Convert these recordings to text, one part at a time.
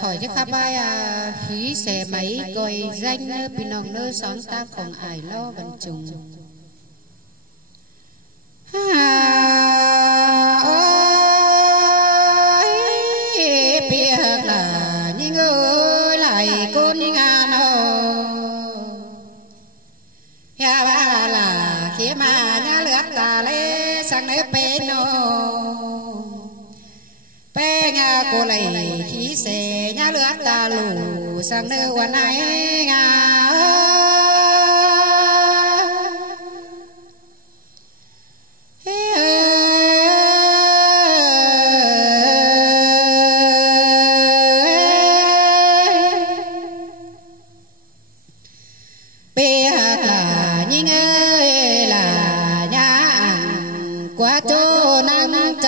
hỏi chứ khá bài khí xe máy gọi danh bình nòng nơi xóm ta không ai lo vận trùng ôi biết là những ơi lại con những ya ba là khi mà nhá lướt ta lê sang nơi bên nô bên nhà cô lại khí xe nhá lướt ta lù sang nơi quan ai ngà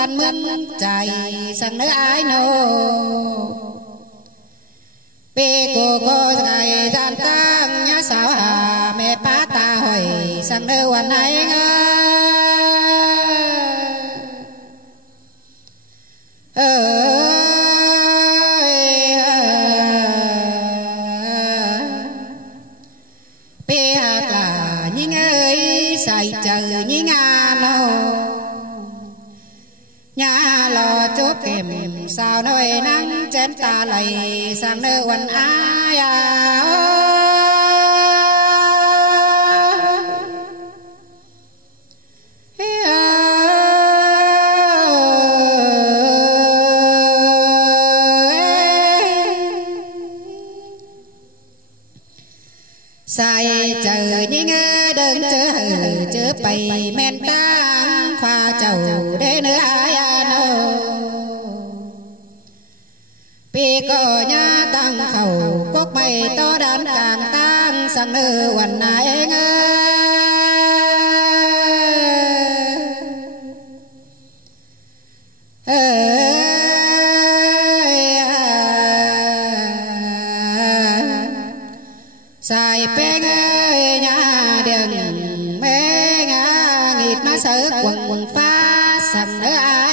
chăn mướn chạy sang nơi ai nô bê cô ngày gian tăng nhá sao hà mẹ bá ta hỏi sang nơiวันnày bê hạt là những ơi say chờ những nô nhà lò chốt kèm sao nơi nắng chén ta lầy sang nơi quần ai sai chờ những đơn chớ bày men ta khoa chầu để nữa ai vì có nhà tăng khẩu cốc mày to đàn càng tăng sang nơi quần này xài bé nhà đường bé ngã nghịt má sợ quần phá sang nơi ai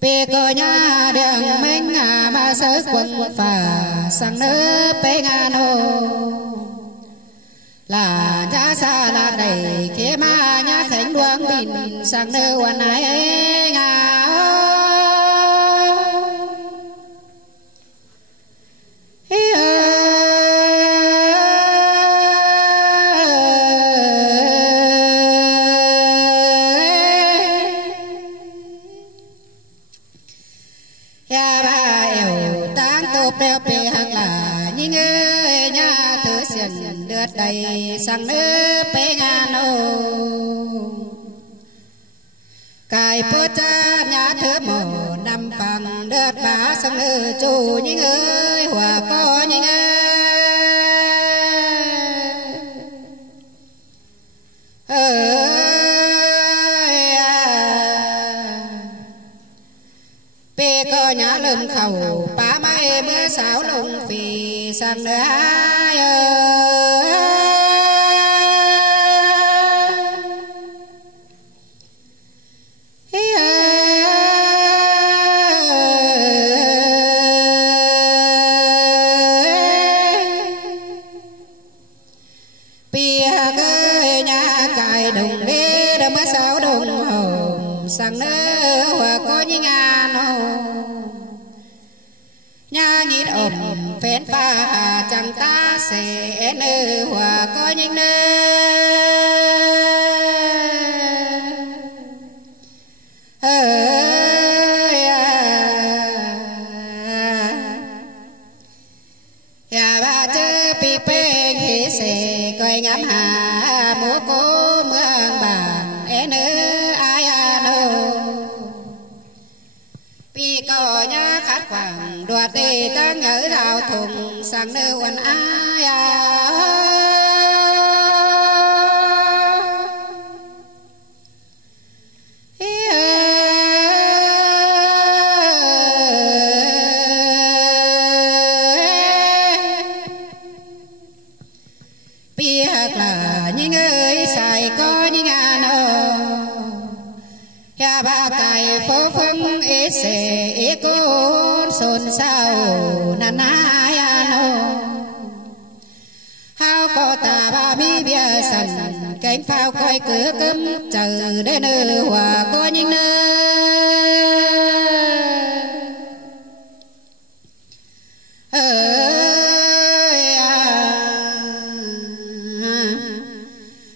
bê cô nhà đường mình mà sớ quần phà sang nơi bê ngà nô là cha xa là đầy khi mà nhà khánh đoan bình sang nơi quan ai ngà đầy sang nơi bé ngà nô cài bớt cha nhà thưa mồ năm bằng đợt bá sang nơi chủ những ơi hòa có những bé có nhà lưng khẩu bá mai mưa sáo lùng phì sang nơi sang nơi hòa có những nô nhà nhịn ổn phên pha chẳng ta sẽ nơi hòa có những ya ba chớ pi pe khi sẽ coi ngắm hà múa cố mương bàn nơi ai vì có nhà khát khoảng đoạt để ta ngỡ rào thùng sang nơi quần ai biết là những ơi xài có những nô ya ba cài bài phố phương ế xề ế côn xôn xao nà ná ya nô hao có ta ba mi bia sần cánh phao coi cửa cấm chờ đến nơi hòa có những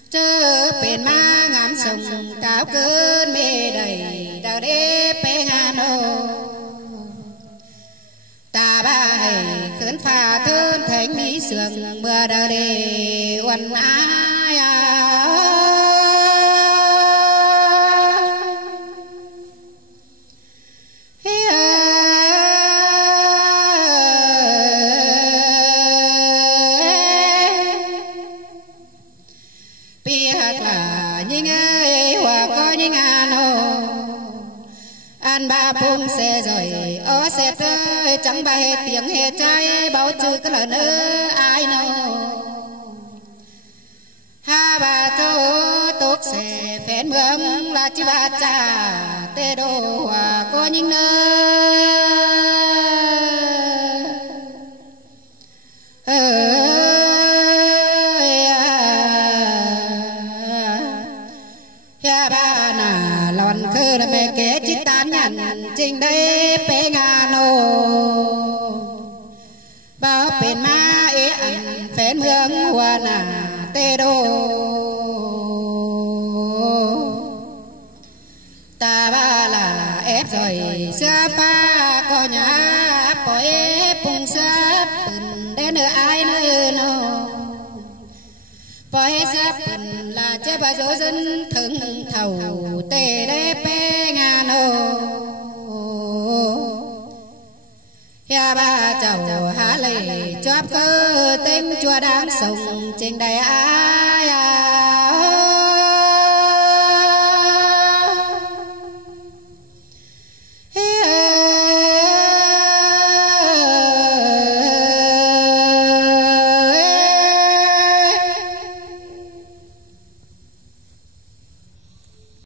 chớ bên má ngắm sông cao cơn mê đầy đào đế pe hà nô ta ba hề khấn pha thơn thánh mỹ sương mưa đào đế uẩn ai an ba bung xe rồi ở xe tới chẳng ba hết tiếng hết trái bao trừ cái lần ơ ai nô ha ba chỗ tốt xe phèn mương là chỉ ba cha tê đô hòa có những khơ là mẹ kế chỉ tan nhận trình đây pe ngà nô bao bên má ế ăn phèn hương hoa nà tê đô ta ba là ép rồi xưa pha có nhà bói bùng sắp bừng đến nơi ai nơi nô bói sắp bừng là chế bà dỗ dân thừng thầu tê đê pe ngà nô ya ba chầu há lệ chóp cơ tên chùa đám sông trên đầy ai